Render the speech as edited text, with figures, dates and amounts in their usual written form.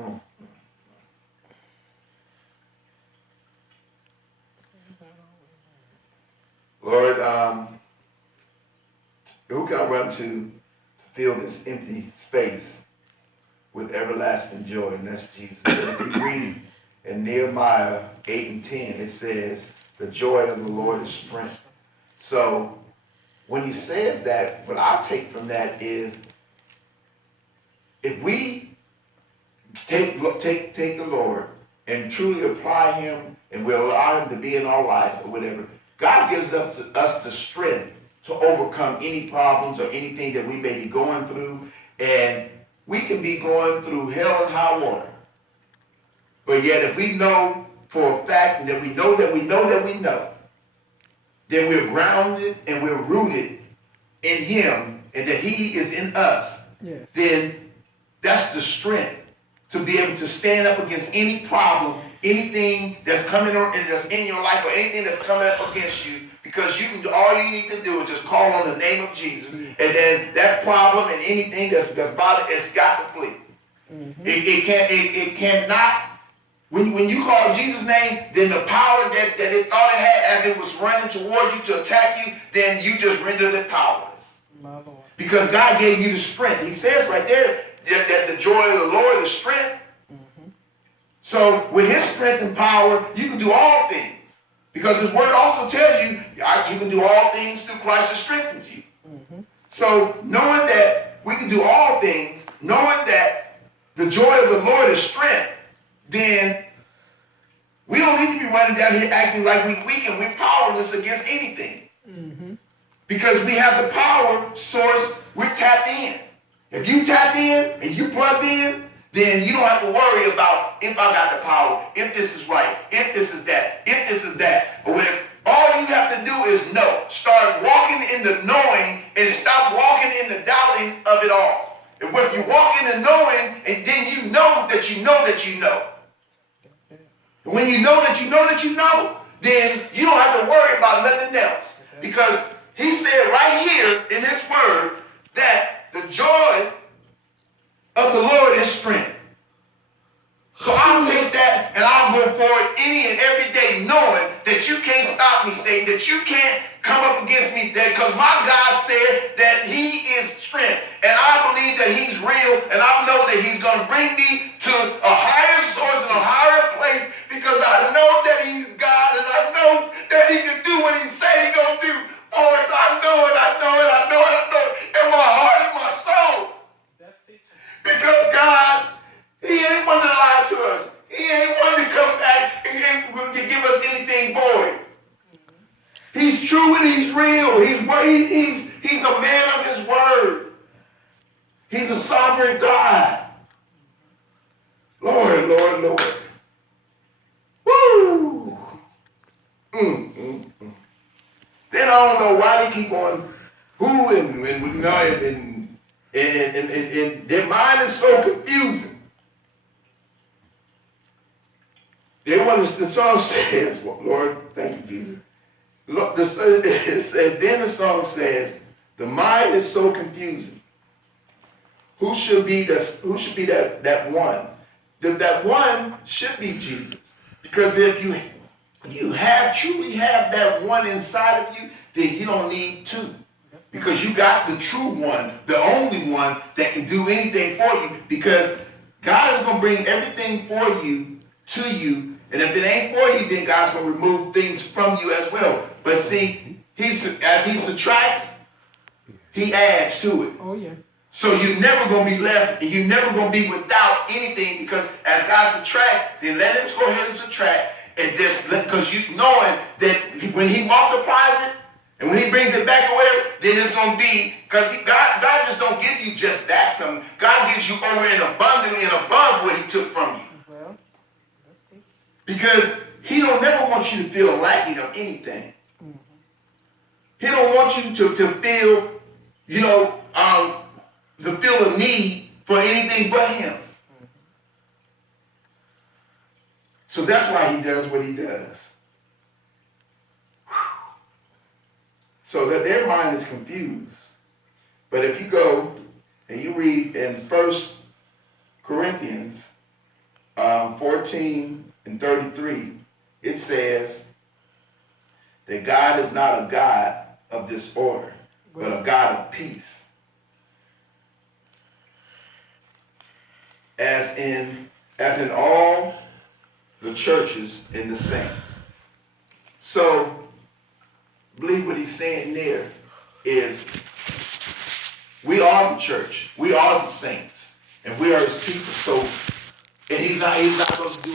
mm. Lord, who can I run to fill this empty space with everlasting joy? And that's Jesus. And if you read in Nehemiah 8 and 10, it says, the joy of the Lord is strength. So when he says that, what I take from that is, if we take the Lord and truly apply him and we allow him to be in our life or whatever, God gives us the strength to overcome any problems or anything that we may be going through. And we can be going through hell and high water. But yet if we know for a fact that we know that we know that we know, then we're grounded and we're rooted in him and that he is in us, yes, then that's the strength to be able to stand up against any problem, anything that's coming or that's in your life or anything that's coming up against you, because all you need to do is just call on the name of Jesus, and then that problem and anything that's bothered, it's got to flee. Mm-hmm. It cannot. When you call Jesus' name, then the power that it thought it had as it was running toward you to attack you, then you just rendered it powerless. Because God gave you the strength. He says right there that the joy of the Lord is strength. Mm-hmm. So with his strength and power, you can do all things. Because his word also tells you you can do all things through Christ that strengthens you. Mm-hmm. So knowing that we can do all things, knowing that the joy of the Lord is strength, then we don't need to be running down here acting like we're weak and we're powerless against anything. Mm-hmm. Because we have the power source, we're tapped in. If you tapped in and you plugged in, then you don't have to worry about if I got the power, if this is right, if this is that, if this is that, or whatever. All you have to do is know. Start walking in the knowing and stop walking in the doubting of it all. And when you walk in the knowing, and then you know that you know that you know. And when you know that you know that you know, then you don't have to worry about nothing else. Because he said right here in his word that the joy of the Lord is strength. So I'll take that and I'll go forward any and every day knowing that you can't stop me, Satan, that you can't come up against me, because my God said that he is strength. And I believe that he's real, and I know that he's going to bring me to a higher source and a higher place, because I know that he's God, and I know that he can do what he said he's going to do. Oh, I know it, I know it, I know it, I know it, in my heart and my soul. Because God, he ain't one to lie to us. He ain't one to come back and give us anything void. He's true and he's real. He's a man of his word. He's a sovereign God. Lord, Lord, Lord. Woo! Then I don't know why they keep on and their mind is so confusing. They want us, the song says, Lord, thank you, Jesus. Look, then the song says, the mind is so confusing. Who should be that one? That one should be Jesus. Because if you truly have that one inside of you, then you don't need two. Because you got the true one, the only one that can do anything for you. Because God is going to bring everything for you to you. And if it ain't for you, then God's going to remove things from you as well. But see, as he subtracts, he adds to it. Oh, yeah. So you're never going to be left, and you're never going to be without anything, because as God subtracts, then let him go ahead and subtract. And just, because you knowing that when he multiplies it, and when he brings it back or whatever, then it's going to be, because God just don't give you just that something. God gives you over and abundantly and above what he took from you. Well, because he don't never want you to feel lacking of anything. Mm-hmm. He don't want you to feel, to feel a need for anything but him. Mm-hmm. So that's why he does what he does. So that their mind is confused. But if you go and you read in 1 Corinthians 14 and 33, it says that God is not a God of disorder, but a God of peace. As in all the churches and the saints. So, I believe what he's saying there is we are the church, we are the saints, and we are his people. So, and he's not going to do